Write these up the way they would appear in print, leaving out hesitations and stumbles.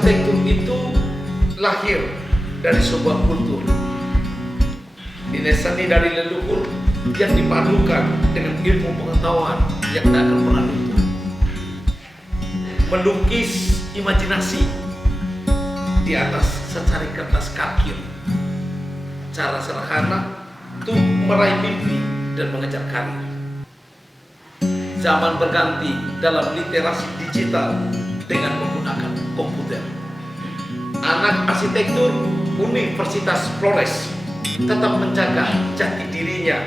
arsitektur itu lahir dari sebuah kultur, nilai seni dari leluhur yang dipadukan dengan ilmu pengetahuan yang tak akan pernah luntur. Melukis imajinasi di atas secari kertas kakir, cara sederhana untuk meraih mimpi dan mengejar karir. Zaman berganti dalam literasi digital dengan menggunakan komputer. Anak arsitektur Universitas Flores tetap menjaga jati dirinya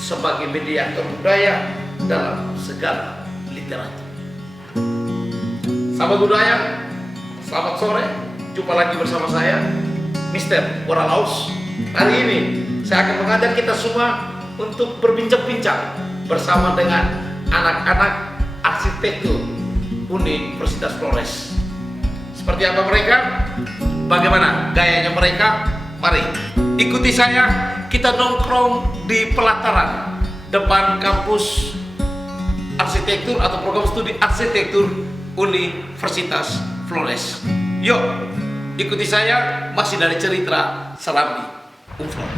sebagai mediator budaya dalam segala literatur. Sahabat budaya, selamat sore. Jumpa lagi bersama saya, Mr. Boralaus. Hari ini saya akan mengajak kita semua untuk berbincang-bincang bersama dengan anak-anak arsitektur Universitas Flores. Seperti apa mereka? Bagaimana gayanya mereka? Mari ikuti saya, kita nongkrong di pelataran depan kampus arsitektur atau program studi arsitektur Universitas Flores. Yuk, ikuti saya, masih dari cerita Serambi Umflor.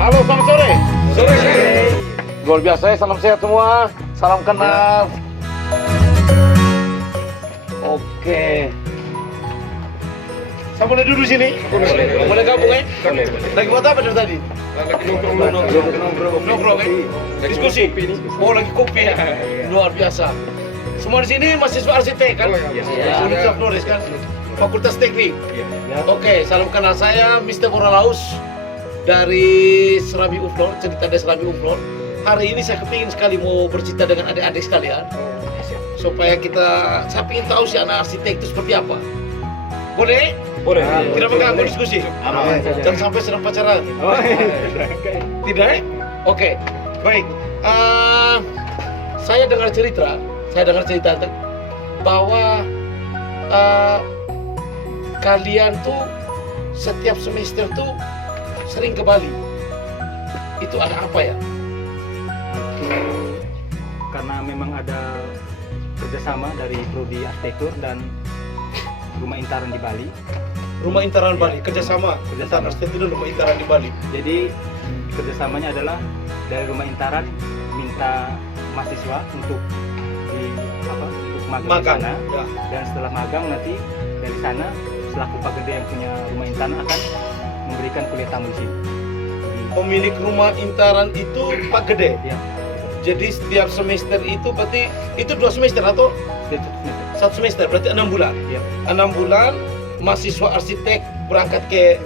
Halo, selamat sore. Sore. Luar biasa ya, salam sehat semua. Salam kenal. Oke. Saya boleh duduk sini? Boleh gabung ya? Lagi buat apa dari tadi? Lagi nongkrong. Nongkrong ya? Diskusi? Oh, lagi kopi ya? Luar biasa. Semua di sini mahasiswa arsitek kan? Universitas Flores kan? Fakultas Teknik? Oke, salam kenal, saya Mr. Boralaus dari Serambi Umflor, cerita dari Serambi Umflor. Hari ini saya kepingin sekali mau bercerita dengan adik-adik sekalian, supaya saya ingin tahu si anak arsitek itu seperti apa. Boleh? Boleh. Tidak mengganggu diskusi? Aman. Jangan sampai sedang pacaran. Tidak ya? Oke, baik. Saya dengar cerita bahwa kalian tuh setiap semester tuh sering ke Bali. Itu ada apa ya? Karena memang ada kerjasama dari Prodi Arsitektur dan Rumah Intaran di Bali. Rumah Intaran Bali, kerjasama arsitektur dan Rumah Intaran di Bali. Jadi kerjasamanya adalah dari Rumah Intaran minta mahasiswa untuk magang di sana. Ya. Dan setelah magang nanti dari sana selaku Pak Gede yang punya Rumah Intaran akan memberikan kuliah tamu di sini. Pemilik Rumah Intaran itu Pak Gede. Ya. Jadi setiap semester itu berarti itu 2 semester atau Setiap semester. 1 semester, berarti 6 bulan. Ya. 6 bulan mahasiswa arsitek berangkat ke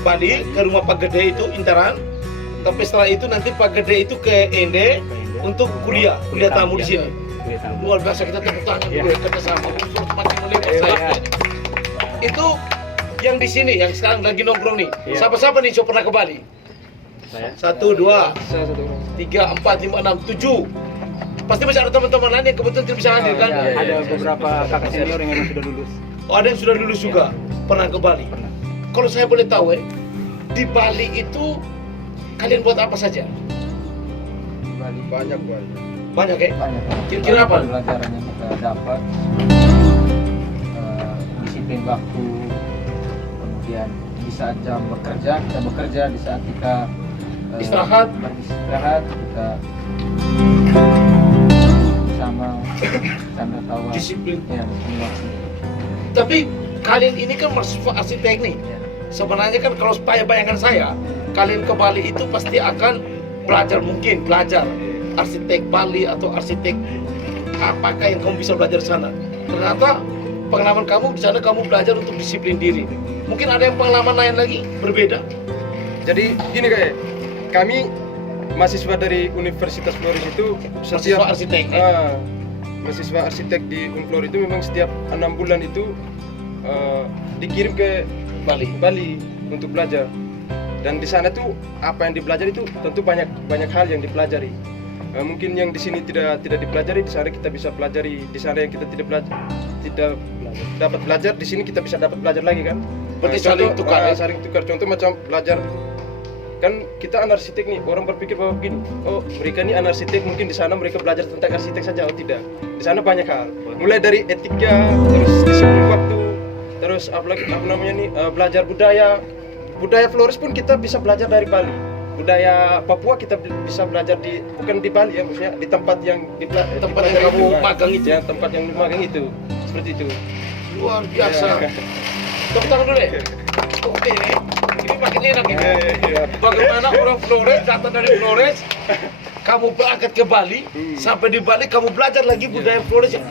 Bali, ke rumah Pak Gede itu Intaran. Tapi setelah itu nanti Pak Gede itu ke Ende untuk kuliah tamu di sini. Kuliah tamu. Luar biasa, kita tepuk tangan dulu ya, kerjasama unsur semakin melebar saya. Itu yang di sini, yang sekarang lagi nongkrong nih. Iya. Siapa-siapa nih yang pernah ke Bali? Saya 1, 2, 3, 4, 5, 6, 7. Pasti masih ada teman-teman lain yang kebetulan tidak bisa hadir kan? ada beberapa kakak senior yang memang sudah lulus. Oh, ada yang sudah lulus juga pernah ke Bali. Pernah. Kalau saya boleh tahu di Bali itu kalian buat apa saja? Banyak. Banyak ya? Banyak. Kira-kira apa? Pelajaran yang kita dapat, disiplin waktu, kemudian di saat jam bekerja kita bekerja, di saat kita Istirahat. beristirahat kita sama tawa. Disiplin. Ya, disiplin waktu. Tapi kalian ini kan mahasiswa arsitek nih. Ya. Sebenarnya kan kalau supaya bayangan saya, kalian ke Bali itu pasti akan belajar arsitek Bali atau arsitek apakah yang kamu bisa belajar di sana. Ternyata pengalaman kamu di sana kamu belajar untuk disiplin diri. Mungkin ada yang pengalaman lain lagi berbeda. Jadi gini kayak kami mahasiswa dari Universitas Flores itu Mahasiswa arsitek. mahasiswa arsitek di Unflor itu memang setiap 6 bulan itu dikirim ke Bali untuk belajar. Dan di sana tuh apa yang dipelajari itu tentu banyak hal yang dipelajari. mungkin yang di sini tidak dipelajari, di sana kita bisa pelajari, di sana yang kita tidak dapat belajar, di sini kita bisa dapat belajar lagi kan. Berarti saling tukar, ya? saling tukar. Contoh macam belajar kan kita arsitek nih, orang berpikir bahwa begini, oh mereka ini arsitek, mungkin di sana mereka belajar tentang arsitek saja. Oh tidak, di sana banyak hal, mulai dari etika, terus disiplin waktu, terus apa namanya nih, belajar budaya Flores pun kita bisa belajar dari Bali. Budaya Papua kita bisa belajar bukan di Bali ya, maksudnya di tempat yang Tempat yang kamu magang itu. ya, tempat yang magang itu, seperti itu. Luar biasa. Tepuk tangan dulu deh. Oke nih, ini makin enak ini. Bagaimana orang Flores datang dari Flores, kamu berangkat ke Bali, sampai di Bali kamu belajar lagi budaya Flores yang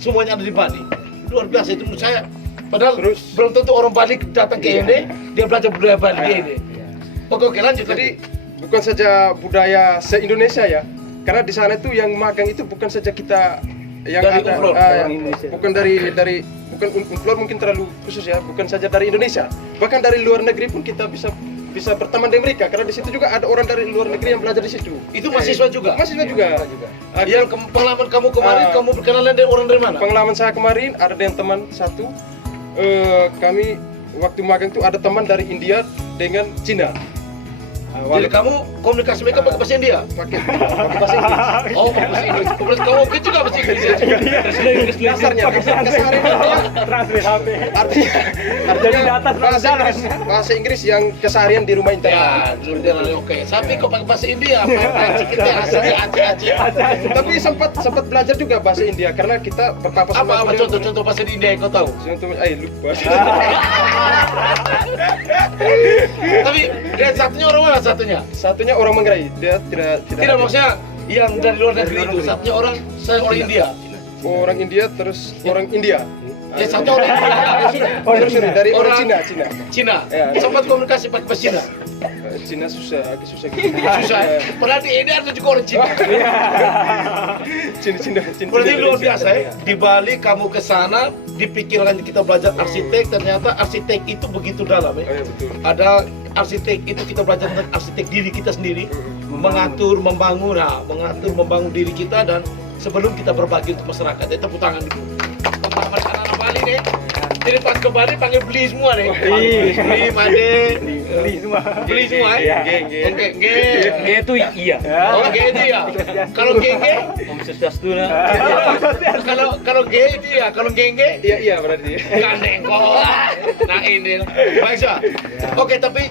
semuanya ada di Bali. Luar biasa itu menurut saya. Padahal belum tentu orang Bali datang ke ini, dia belajar budaya Bali di ini. Oke, lanjut. Jadi bukan saja budaya se-Indonesia ya, karena di sana itu yang magang itu bukan saja kita yang Dari ada, Umflor, bukan bukan Umflor mungkin terlalu khusus ya, bukan saja dari Indonesia, bahkan dari luar negeri pun kita bisa berteman dengan mereka, karena di situ juga ada orang dari luar negeri yang belajar di situ. Itu mahasiswa juga. Mahasiswa juga. Yang pengalaman kamu kemarin, kamu berkenalan dengan orang dari mana? Pengalaman saya kemarin ada dengan teman satu, kami waktu magang itu ada teman dari India dengan Cina. Jadi kamu komunikasi mereka pakai bahasa India? Pakai bahasa Inggris. Oh, pakai bahasa Inggris. Kemudian kamu oke juga bahasa Inggris ya? Dasarnya, Translate HP. artinya Jadi di atas bahasa Inggris yang keseharian di rumah Ya, internet. dulu oke. Tapi kok pakai bahasa India? Kita asalnya Aceh. Tapi sempat belajar juga bahasa India karena kita berpapas sama Apa beliau. contoh bahasa di India yang kau tahu? Contoh, lupa. Tapi dan satunya orang mana satunya? Satunya orang Manggarai, dia Tidak maksudnya yang dari luar negeri itu. Satunya orang India. orang India terus orang India. Ya satu orang India. Sorry, dari orang Cina. Cina. Ya. Sempat komunikasi pakai bahasa Cina. Cina agak susah gitu. Susah. Padahal di ini ada juga orang Cina. Cina. Berarti luar biasa ya. Di Bali kamu ke sana, dipikirkan kita belajar arsitek, ternyata arsitek itu begitu dalam ya. Oh, ya betul. Ada arsitek itu kita belajar tentang arsitek diri kita sendiri, mengatur, membangun diri kita dan sebelum kita berbagi untuk masyarakat. Tepuk tangan dulu. Pengalaman anak-anak Bali nih. Jadi pas ke Bali panggil beli semua nih. Beli, Made. Beli semua ya. Oke, G itu iya. Oh, G itu ya. Kalau G Om Swastiastu. kalau G itu ya, kalau G Iya berarti. gandeng kok. Nah ini. Baik Sa. Oke, tapi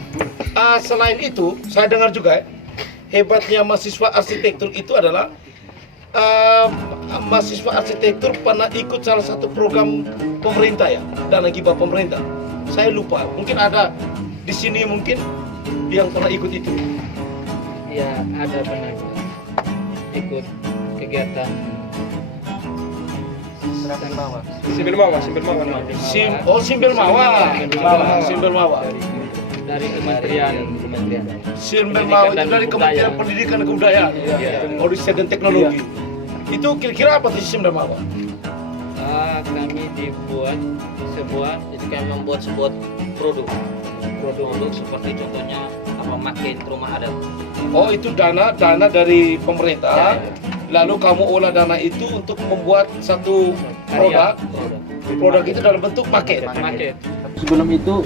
selain itu saya dengar juga hebatnya mahasiswa arsitektur itu adalah mahasiswa arsitektur pernah ikut salah satu program pemerintah ya, dana hibah pemerintah. Saya lupa, mungkin ada di sini mungkin yang pernah ikut itu. Ya ada pernah ikut kegiatan Simbel Mawa. Simbel Mawa. dari kementerian Simbel Mawa itu dari Kementerian Pendidikan dan Kebudayaan, Riset dan Teknologi. Itu kira-kira apa sih Simbel Mawa? Kami membuat sebuah produk seperti contohnya makin rumah adat. Oh, itu dana dari pemerintah. Lalu kamu olah dana itu untuk membuat satu produk itu dalam bentuk paket. Sebelum itu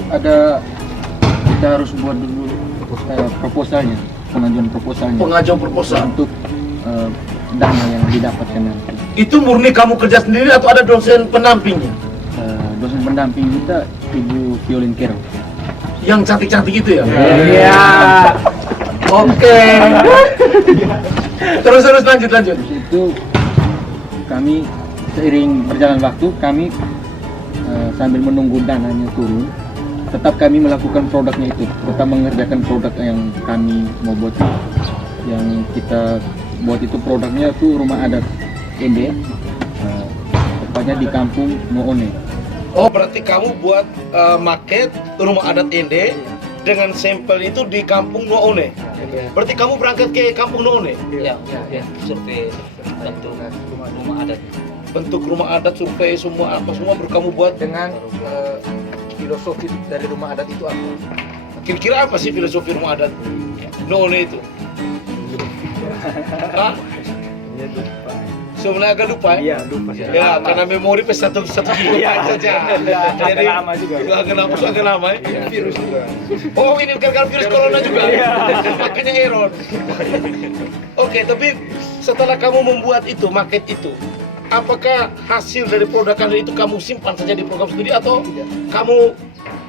kita harus buat dulu proposalnya, pengajuan proposalnya untuk dana yang didapatkan nanti. Itu murni kamu kerja sendiri atau ada dosen pendampingnya? Dosen pendamping kita Ibu Violin Kero. Yang cantik-cantik itu ya? Iya. Oke. Terus lanjut. Terus itu kami seiring berjalan waktu kami sambil menunggu dananya turun, tetap kami melakukan produknya itu, tetap mengerjakan produk yang kami mau buat. Yang kita buat itu produknya itu rumah adat Ende, tepatnya di kampung Noone. Oh, berarti kamu buat maket rumah adat Ende dengan sampel itu di kampung Noone. Berarti kamu berangkat ke kampung Noone? Ya, survei bentuk rumah adat. Bentuk rumah adat, survei semua baru kamu buat. Dengan filosofi dari rumah adat itu apa? Kira-kira apa sih filosofi rumah adat Noone itu? Hah? Sebenarnya lupa. Sebenarnya agak lupa ya? Iya, lupa sih. Ya, karena memori pas satu gigabyte saja. Agak lama juga. Agak lama ya. Iya. Virus juga. Oh, ini gara-gara virus corona juga. Iya. Makanya error. Oke, tapi setelah kamu membuat itu, maket itu, apakah hasil dari produk kalian itu kamu simpan saja di program studi atau kamu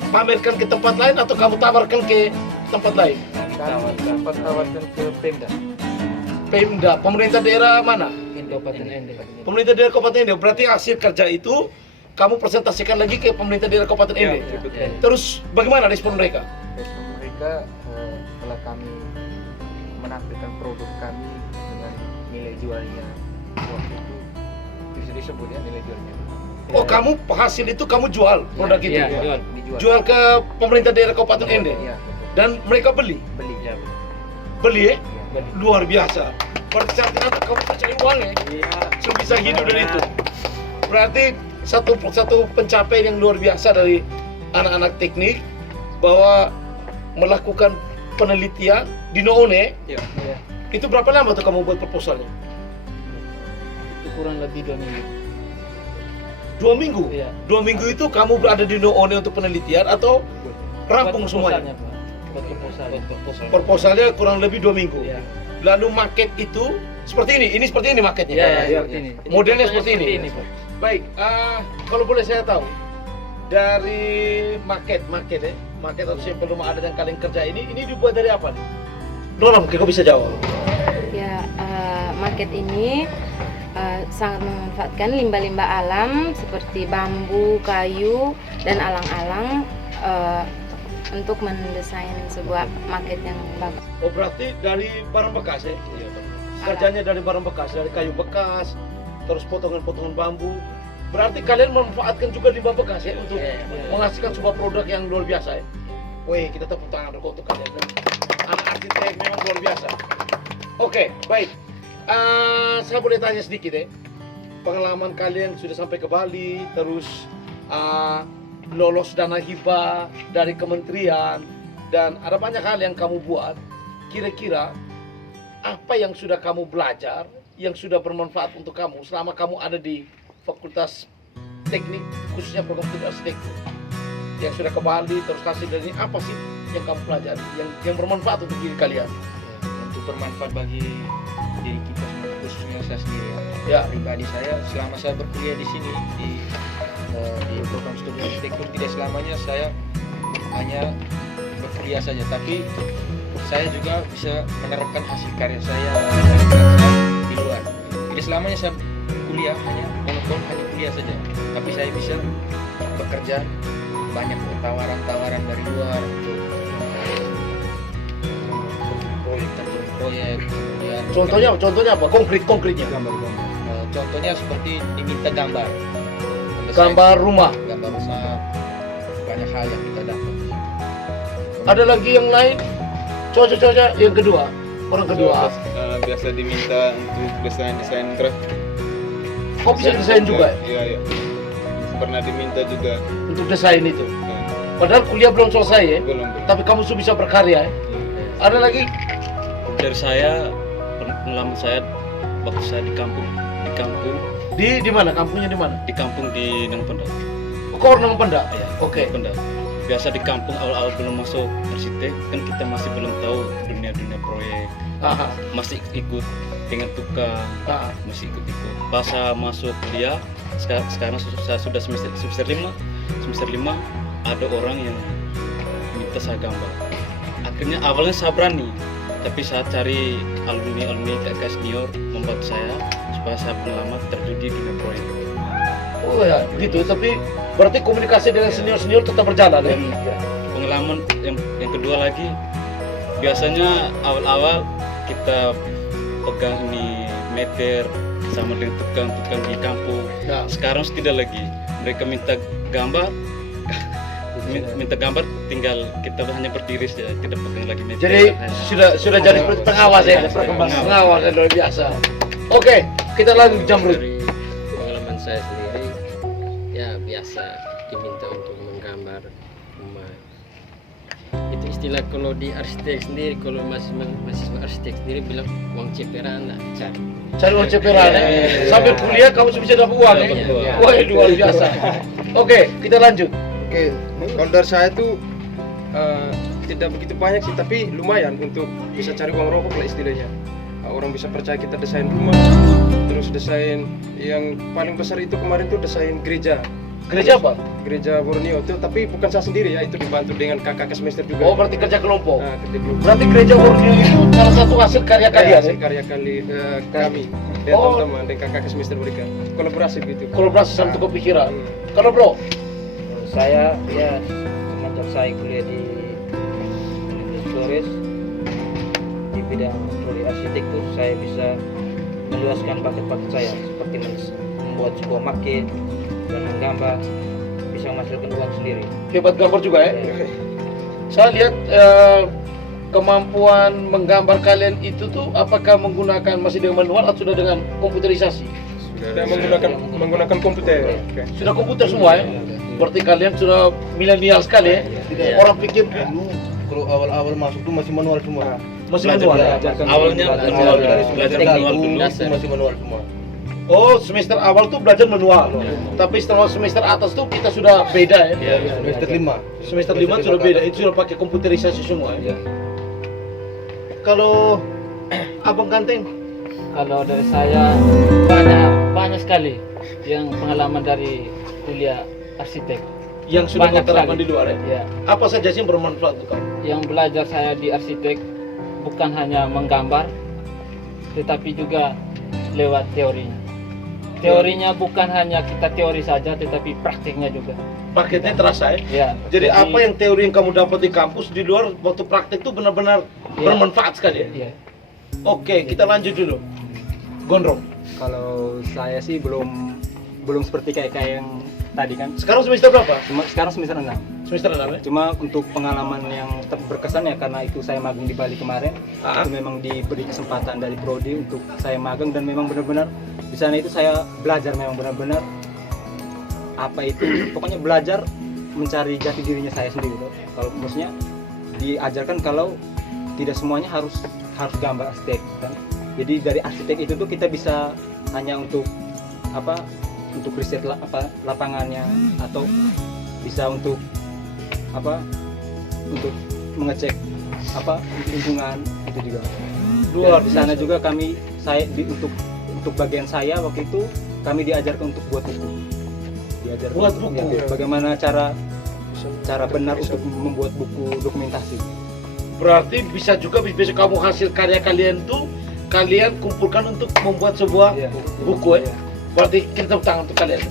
pamerkan ke tempat lain atau kamu tawarkan ke tempat lain? Tawarkan ke Pemda. Pemda, pemerintah daerah mana? Kabupaten Ende. Pemerintah daerah Kabupaten Ende. Berarti hasil kerja itu kamu presentasikan lagi ke pemerintah daerah Kabupaten Ende. Terus bagaimana respon mereka? Respon mereka setelah kami menampilkan produk kami dengan nilai jualnya waktu itu bisa disebut ya nilai jualnya. Oh, kamu hasil itu kamu jual produk itu? Iya, jual. Dijual. Jual ke pemerintah daerah Kabupaten Ende? Iya, betul. Dan mereka beli? Beli. Ya, Beli ya? Iya. Luar biasa. Berarti saat itu kamu mencari uang ya? Iya. Supaya bisa hidup dari itu. Berarti satu pencapaian yang luar biasa dari anak-anak teknik bahwa melakukan penelitian di Noone. Iya. Itu berapa lama tuh kamu buat proposalnya? itu kurang lebih 2 minggu. 2 minggu? Iya. 2 minggu itu kamu berada di Noone untuk penelitian atau rampung Buat semuanya? proposalnya, Pak. Buat proposal. Proposalnya kurang lebih 2 minggu. Iya. Lalu maket itu seperti ini seperti ini maketnya. Iya, iya, ini. Modelnya Contohnya seperti ini. Pak. Baik, kalau boleh saya tahu dari maket ya, maket atau sampel rumah adat yang kalian kerja ini dibuat dari apa nih? Nora, mungkin kau bisa jawab. Ya, market ini sangat memanfaatkan limbah-limbah alam seperti bambu, kayu, dan alang-alang untuk mendesain sebuah market yang bagus. Oh, berarti dari barang bekas ya? Iya, kerjanya dari barang bekas, dari kayu bekas, terus potongan-potongan bambu. Berarti kalian memanfaatkan juga limbah bekas ya untuk menghasilkan sebuah produk yang luar biasa ya? Wih, kita tepuk tangan untuk kalian. Anak arsitek memang luar biasa. Oke, baik. Saya boleh tanya sedikit ya. Pengalaman kalian sudah sampai ke Bali, terus lolos dana hibah dari kementerian, dan ada banyak hal yang kamu buat. Kira-kira apa yang sudah kamu belajar, yang sudah bermanfaat untuk kamu selama kamu ada di Fakultas Teknik, khususnya program studi arsitektur, yang sudah ke Bali, terus hasil dari ini, apa sih yang kamu pelajari, yang bermanfaat untuk diri kalian? Untuk bermanfaat bagi diri kita semua, khususnya saya sendiri ya. Ya. Pribadi saya selama saya berkuliah di sini di program studi arsitektur, tidak selamanya saya hanya berkuliah saja, tapi saya juga bisa menerapkan hasil karya saya di luar. Tidak selamanya saya kuliah hanya monoton hanya kuliah saja, tapi saya bisa bekerja banyak tawaran-tawaran dari luar untuk proyek. Kemudian Contohnya apa? Konkretnya? contohnya seperti diminta gambar Rumah. gambar rumah, banyak hal yang kita dapat. Ada lagi yang lain? Coba yang kedua, orang kedua. Biasa diminta untuk desain grafis. Kok bisa desain juga Iya. Pernah diminta juga. untuk desain itu? Nah, Padahal kuliah belum selesai ya, belum. tapi kamu sudah bisa berkarya ya. Ada lagi? Dari saya, pengalaman saya waktu saya di kampung Di mana? Kampungnya di mana? di Nang Penda. Kau orang Penda? Ya, Oke. Penda. Biasa di kampung awal-awal belum masuk arsitek kan kita masih belum tahu dunia proyek, Aha. masih ikut dengan tukang, Ah. masih ikut. Pas saya masuk kuliah, sekarang saya sudah semester 5 ada orang yang minta saya gambar. Akhirnya awalnya saya berani, tapi saya cari alumni kakak senior membantu saya supaya saya pengalaman terjun di dunia proyek. Oh ya, gitu. Tapi berarti komunikasi dengan senior tetap berjalan ya? Pengalaman yang kedua lagi, biasanya awal-awal kita pegang ini meter sama dengan tukang-tukang di kampung. Ya. Sekarang tidak lagi, mereka minta gambar, tinggal kita hanya berdiri saja, tidak pegang lagi meter. Jadi sudah jadi seperti pengawas ya, pengawas yang luar biasa. Oke, kita lanjut Jamrud. Dari pengalaman saya sendiri, ya biasa diminta untuk menggambar rumah. Itu istilah kalau di arsitek sendiri, kalau mahasiswa arsitek sendiri bilang uang ceperan lah cari. Cari uang ceperan ya. Sambil kuliah kamu bisa dapat uang ya. Wah, luar biasa. Oke, kita lanjut. Oke, kalau dari saya tuh tidak begitu banyak sih, tapi lumayan untuk bisa cari uang rokok lah istilahnya. Orang bisa percaya kita desain rumah, terus desain yang paling besar itu kemarin tuh desain gereja. Gereja apa? Gereja Borneo itu, tapi bukan saya sendiri ya, itu dibantu dengan kakak semester juga. Oh, berarti kerja kelompok. Nah, kerja kelompok. Berarti gereja Borneo itu salah satu hasil karya kalian hasil ya? karya kami dan teman-teman dan kakak semester mereka kolaborasi begitu. Kolaborasi sama tukar pikiran. Kalau bro, Saya ya semenjak saya kuliah di Flores di bidang prodi arsitektur, saya bisa meluaskan bakat-bakat saya seperti membuat sebuah maket dan menggambar, bisa menghasilkan uang sendiri. hebat gambar juga ya. Saya lihat kemampuan menggambar kalian itu tuh apakah menggunakan masih dengan manual atau sudah dengan komputerisasi? Sudah menggunakan komputer. Oke. Sudah komputer semua ya? Berarti kalian sudah milenial sekali ya? Orang pikir Kalau awal-awal masuk tuh masih manual semua. masih manual ya? Awalnya manual, belajar manual dulu. Masih manual semua. Oh, semester awal tuh belajar manual. Tapi setelah semester atas tuh kita sudah beda ya? Semester 5. Semester 5 sudah beda, itu sudah pakai komputerisasi semua ya? Kalau Abang Ganteng, Kalau dari saya banyak sekali yang pengalaman dari kuliah arsitek. yang sudah Banyak terapkan sekali. di luar ya? Ya, Apa saja sih yang bermanfaat untuk kamu? yang belajar saya di arsitek bukan hanya menggambar, tetapi juga lewat teorinya. Teorinya bukan hanya kita teori saja, tetapi praktiknya juga. Paketnya terasa ya? Ya. Jadi apa yang teori yang kamu dapat di kampus, di luar waktu praktek itu benar-benar bermanfaat sekali ya? Iya. Oke, kita lanjut dulu. Gondrong. Kalau saya sih belum seperti kayak yang tadi kan. Sekarang semester berapa? Sekarang semester 6. Semester 6 ya? Cuma untuk pengalaman yang berkesan ya, karena itu saya magang di Bali kemarin. Itu memang diberi kesempatan dari prodi untuk saya magang, dan memang benar-benar di sana itu saya belajar memang benar-benar apa itu, pokoknya belajar mencari jati dirinya saya sendiri tuh. Kalau maksudnya diajarkan kalau tidak semuanya harus gambar arsitek kan. Jadi dari arsitek itu tuh kita bisa hanya untuk apa, untuk riset lapangannya, atau bisa untuk apa, untuk mengecek apa lingkungan itu juga. Luar Di sana juga untuk bagian saya waktu itu kami diajarkan untuk buat buku. Buat buku? Ya, bagaimana cara benar untuk membuat buku dokumentasi. Berarti bisa juga kamu hasil karya kalian tuh kalian kumpulkan untuk membuat sebuah buku ya. Berarti kita tepuk tangan untuk kalian.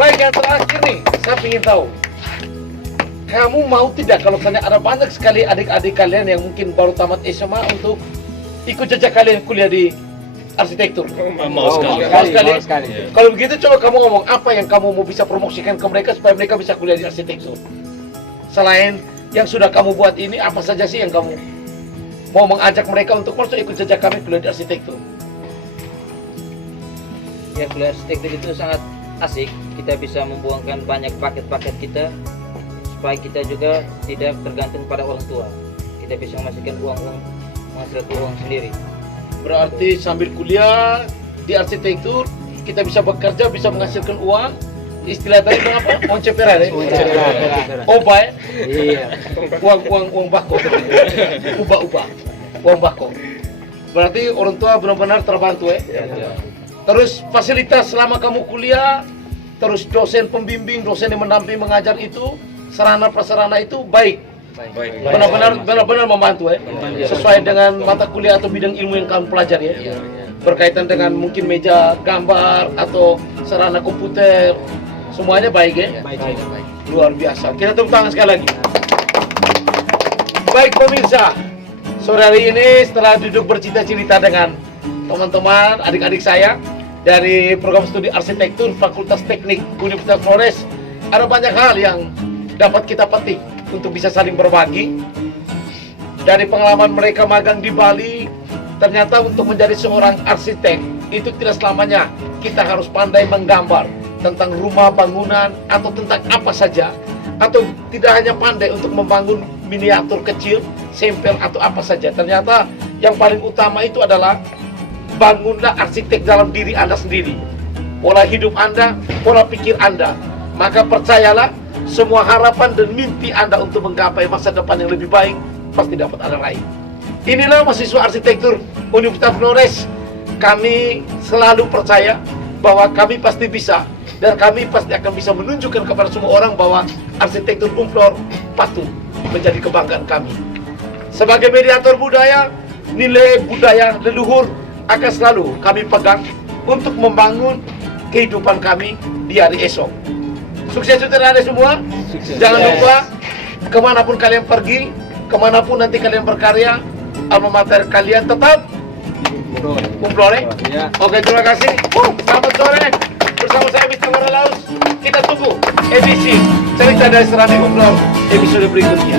Baik, yang terakhir nih, saya ingin tahu, kamu mau tidak kalau misalnya ada banyak sekali adik-adik kalian yang mungkin baru tamat SMA untuk ikut jejak kalian kuliah di arsitektur? Mau sekali. Mau sekali. Kalau begitu coba kamu ngomong apa yang kamu mau bisa promosikan ke mereka supaya mereka bisa kuliah di arsitektur. Selain yang sudah kamu buat ini, apa saja sih yang kamu mau mengajak mereka untuk masuk ikut jejak kami kuliah di arsitektur? Ya, kuliah arsitektur itu sangat asik. Kita bisa membuangkan banyak paket-paket kita supaya kita juga tidak tergantung pada orang tua. Kita bisa menghasilkan menghasilkan uang sendiri. Berarti sambil kuliah di arsitektur kita bisa bekerja, bisa menghasilkan uang. Istilah tadi itu apa? Uang ceperan ya? Oba ya? Iya. Uang bako. Ubah. Uang bako. Berarti orang tua benar-benar terbantu ya? Terus fasilitas selama kamu kuliah, terus dosen pembimbing, dosen yang mendamping mengajar itu, sarana prasarana itu baik. Benar-benar membantu ya? Sesuai dengan mata kuliah atau bidang ilmu yang kamu pelajari ya? Berkaitan dengan mungkin meja gambar atau sarana komputer, semuanya baik ya? Baik. Luar biasa. Kita tepuk tangan sekali lagi. Baik pemirsa, sore hari ini setelah duduk bercerita-cerita dengan teman-teman, adik-adik saya dari program studi arsitektur Fakultas Teknik Universitas Flores, ada banyak hal yang dapat kita petik untuk bisa saling berbagi. Dari pengalaman mereka magang di Bali, ternyata untuk menjadi seorang arsitek itu tidak selamanya kita harus pandai menggambar tentang rumah, bangunan, atau tentang apa saja, atau tidak hanya pandai untuk membangun miniatur kecil, sampel atau apa saja. Ternyata yang paling utama itu adalah bangunlah arsitek dalam diri Anda sendiri. Pola hidup Anda, pola pikir Anda. Maka percayalah, semua harapan dan mimpi Anda untuk menggapai masa depan yang lebih baik pasti dapat Anda raih. Inilah mahasiswa arsitektur Universitas Flores. Kami selalu percaya bahwa kami pasti bisa, dan kami pasti akan bisa menunjukkan kepada semua orang bahwa arsitektur Umflor patut menjadi kebanggaan kami. Sebagai mediator budaya, nilai budaya leluhur akan selalu kami pegang untuk membangun kehidupan kami di hari esok. Sukses untuk Anda semua. Jangan lupa, kemanapun kalian pergi, kemanapun nanti kalian berkarya, alma mater kalian tetap Umflore. Oke, terima kasih. Selamat sore. Bersama saya Mr. Waralaus. Kita tunggu edisi cerita dari Seramik Umflor episode berikutnya.